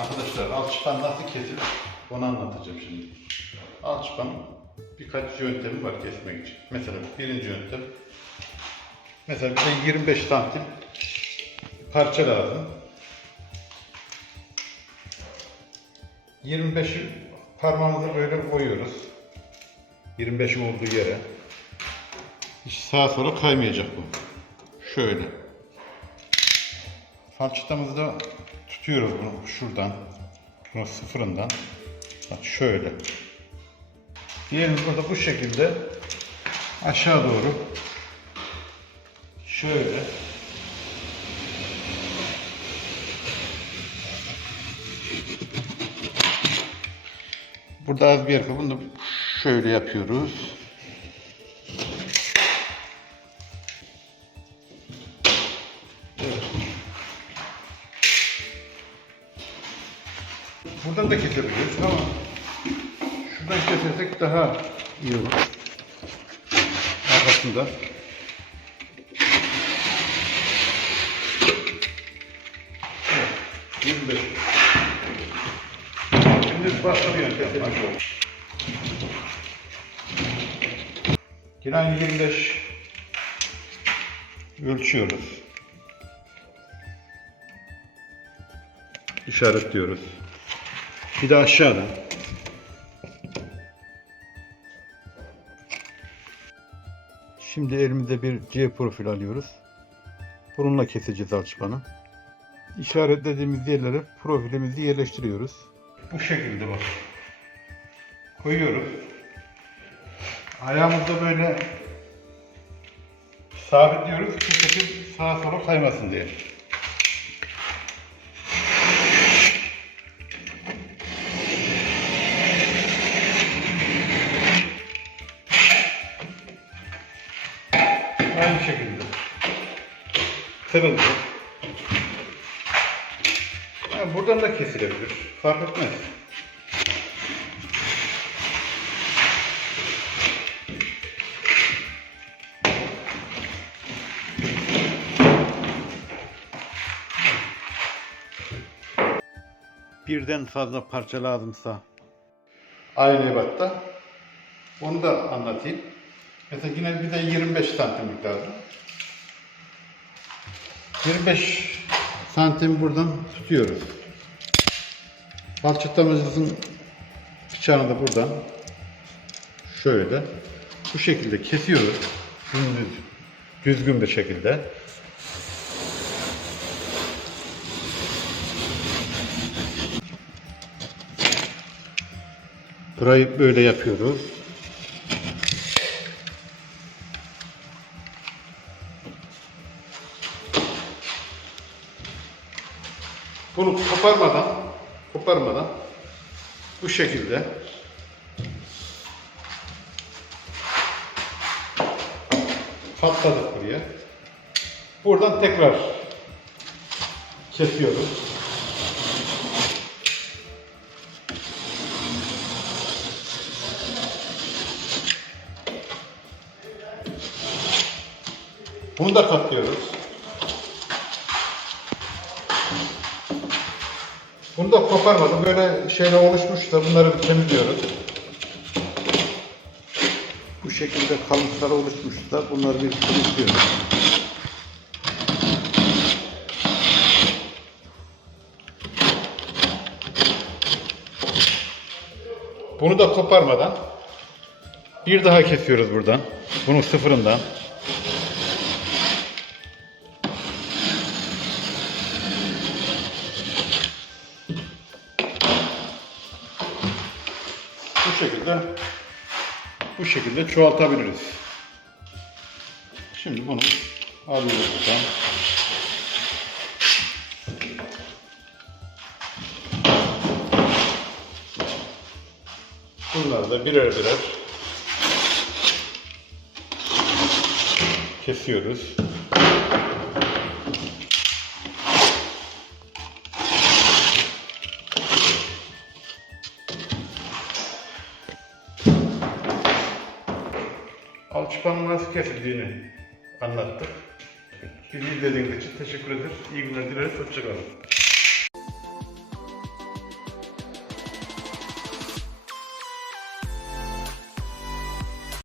Arkadaşlar alçıpan nasıl kesilir onu anlatacağım şimdi. Alçıpan birkaç yöntemi var kesmek için. Mesela birinci yöntem mesela bize 25 santim parça lazım. 25'i parmağımıza böyle koyuyoruz. 25 olduğu yere. Hiç sağa sola kaymayacak bu. Şöyle. Falçatamızı da tutuyoruz bunu şuradan. Bunu sıfırından. Bak şöyle. Diğerini burada bu şekilde aşağı doğru şöyle Burada az bir yer kaldı. Da şöyle yapıyoruz. Buradan da kesebiliyoruz ama şuradan kesersek daha iyi olur. Arkasında. Evet, 25. Şimdi başka bir yöntem. Yine aynı 25 ölçüyoruz. İşaretliyoruz. Bir de aşağıdan. Şimdi elimize bir C profil alıyoruz. Bununla keseceğiz alçıpanı. İşaretlediğimiz yerlere profilimizi yerleştiriyoruz. Bu şekilde bak. Koyuyoruz. Ayağımızda böyle sabitliyoruz ki sağa sola kaymasın diye. Kırıldı. Ha, buradan da kesilebilir. Fark etmez. Birden fazla parça lazımsa aynı ebatta onu da anlatayım. Mesela yine bir de 25 santimlik lazım. 25 santim buradan tutuyoruz. Falçatamızın bıçağını da buradan şöyle bu şekilde kesiyoruz. Dümdüz, düzgün bir şekilde. Burayı böyle yapıyoruz. Bunu koparmadan koparmadan bu şekilde katladık buraya. Buradan tekrar kesiyoruz. Bunu da katlıyoruz. Bunu da koparmadım. Böyle şeyler oluşmuş da bunları temizliyoruz. Bu şekilde kalıntılar oluşmuş da bunları bir temizliyoruz. Bunu da koparmadan bir daha kesiyoruz buradan. Bunu sıfırından. Bu şekilde bu şekilde çoğaltabiliriz. Şimdi bunu alıyoruz buradan. Bunları da birer birer kesiyoruz. Alçıpanın nasıl kesildiğini anlattık. Bizi izlediğiniz için teşekkür ederiz. İyi günler dileriz. Hoşçakalın.